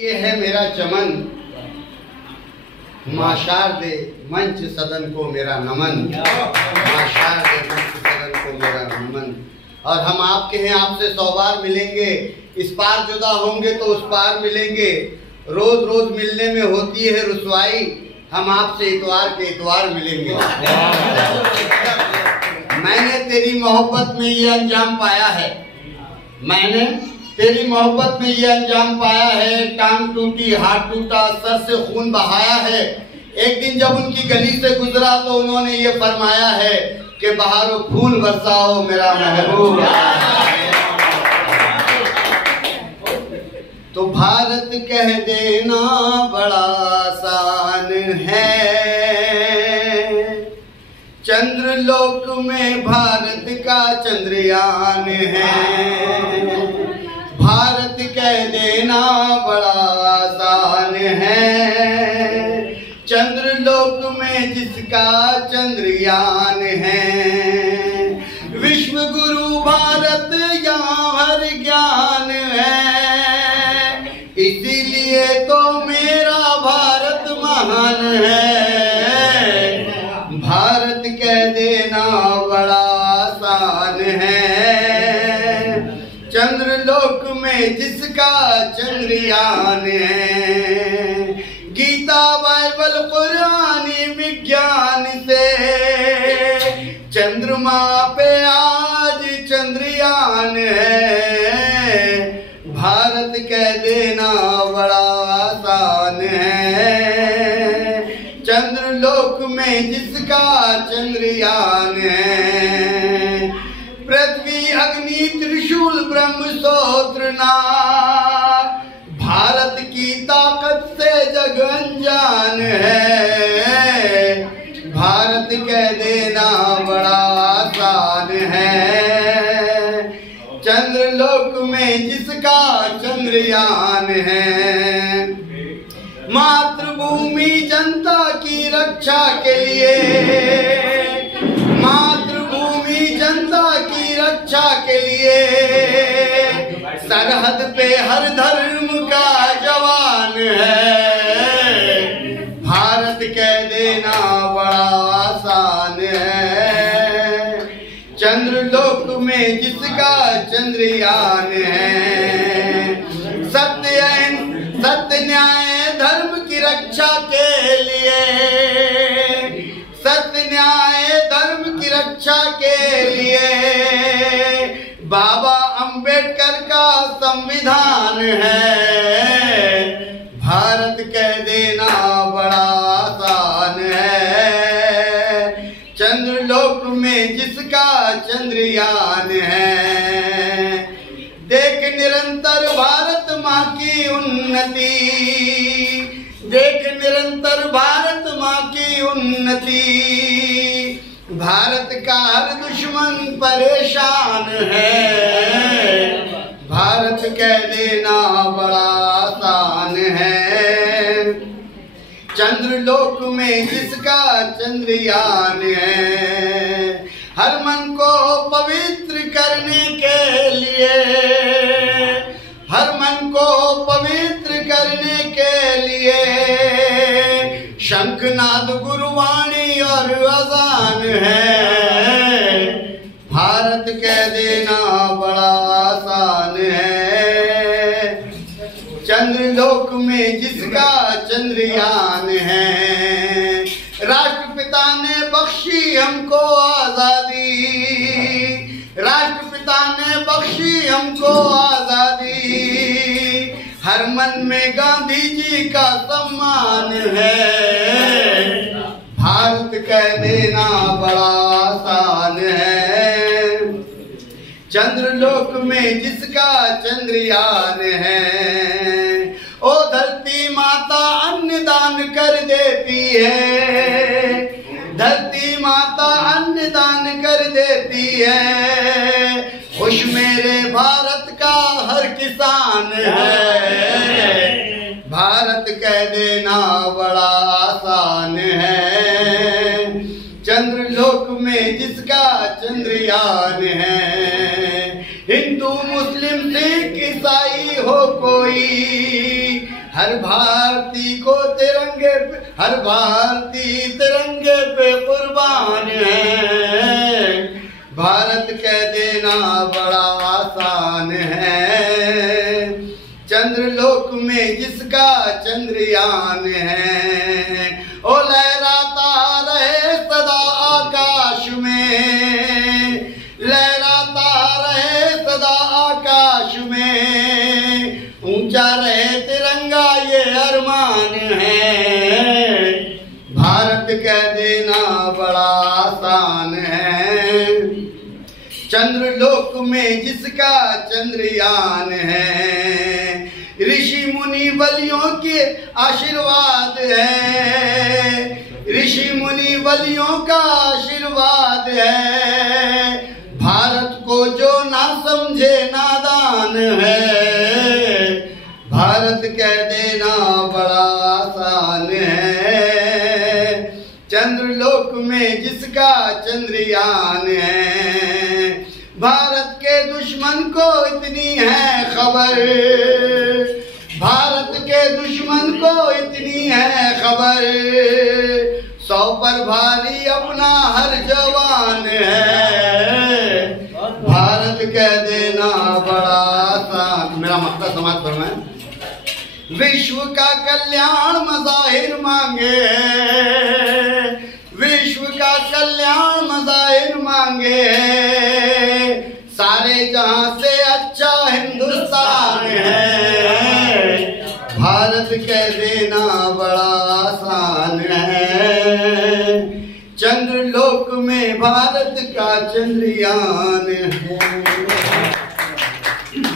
ये है मेरा चमन, माशार दे मंच सदन को मेरा नमन, माशार दे मंच सदन को मेरा नमन। और हम आपके हैं, आपसे 100 बार मिलेंगे, इस पार जुदा होंगे तो उस पार मिलेंगे। रोज रोज मिलने में होती है रुसवाई, हम आपसे इतवार के इतवार मिलेंगे। मैंने तेरी मोहब्बत में ये अंजाम पाया है, मैंने तेरी मोहब्बत में ये अंजाम पाया है। टांग टूटी, हाथ टूटा, सर से खून बहाया है। एक दिन जब उनकी गली से गुजरा तो उन्होंने ये फरमाया है कि बहारो फूल बरसाओ मेरा महबूब। तो भारत कह देना बड़ा आसान है, चंद्रलोक में भारत का चंद्रयान है। भारत कह देना बड़ा आसान है, चंद्रलोक में जिसका चंद्रयान है। विश्व गुरु भारत यहाँ हर ज्ञान है, इसीलिए तो मेरा भारत महान है। भारत कह देना बड़ा आसान है, चंद्रलोक में जिसका चंद्रयान है। गीता बाइबल कुरानी विज्ञान से चंद्रमा पे आज चंद्रयान है। भारत कह देना बड़ा आसान है, चंद्रलोक में जिसका चंद्रयान है। पृथ्वी अग्नि त्रिशूल ब्रह्म स्त्रोत्र नाग, भारत की ताकत से जग अनजान है। भारत कह देना बड़ा आसान है, चंद्रलोक में जिसका चंद्रयान है। मातृभूमि जनता की रक्षा के लिए, मातृभूमि जनता की रक्षा के लिए, सरहद पे हर धर्म का जवान है। भारत कह देना बड़ा आसान है, चंद्रलोक में जिसका चंद्रयान है। सत्य न्याय धर्म की रक्षा के लिए, सत्य न्याय धर्म की रक्षा के लिए बाबा अंबेडकर का संविधान है। भारत कह देना बड़ा आसान है, चंद्रलोक में जिसका चंद्रयान है। देख निरंतर भारत माँ की उन्नति, देख निरंतर भारत माँ की उन्नति। भारत का हर दुश्मन परेशान है। भारत कह देना बड़ा आसान है, चंद्रलोक में जिसका चंद्रयान है। हर मन को पवित्र करने के लिए, हर मन को पवित्र करने के लिए शंखनाद गुरुवाणी और अजान है। भारत कह देना बड़ा आसान है, चंद्रलोक में जिसका चंद्रयान है। राष्ट्रपिता ने बख्शी हमको आजादी, राष्ट्रपिता ने बख्शी हमको आजादी। हर मन में गांधी जी का सम्मान है। भारत कह देना बड़ा आसान है, चंद्रलोक में जिसका चंद्रयान है। ओ धरती माता अन्न दान कर देती है, धरती माता अन्न दान कर देती है। खुश मेरे भारत का हर किसान है। भारत कह देना बड़ा आसान है, चंद्रलोक में जिसका चंद्रयान है। हिंदू मुस्लिम सिख ईसाई हो कोई, हर भारतीय को तिरंगे पे, हर भारतीय तिरंगे पे कुर्बान है। भारत कह देना बड़ा आसान है, चंद्रलोक में जिसका चंद्रयान है। ओ लहराता रहे सदा आकाश में, लहराता रहे सदा आकाश में, ऊंचा रहे तिरंगा ये अरमान है। भारत कह देना बड़ा आसान है, चंद्रलोक में जिसका चंद्रयान है। ऋषि मुनि बलियों के आशीर्वाद है, ऋषि मुनि बलियों का आशीर्वाद है। भारत को जो ना समझे नादान है, भारत कह देना बड़ा आसान है, चंद्रलोक में जिसका चंद्रयान है। भारत के दुश्मन को इतनी है खबर, भारत के दुश्मन को इतनी है खबर, 100 पर भारी अपना हर जवान है। भारत कह देना बड़ा आसान। मेरा मकसद समाज पर मैं विश्व का कल्याण मज़ाहिर मांगे, विश्व का कल्याण मज़ाहिर मांगे। सारे जहां से अच्छा हिंदुस्तान है, भारत कह देना बड़ा आसान है, चंद्रलोक में भारत का चंद्रयान है।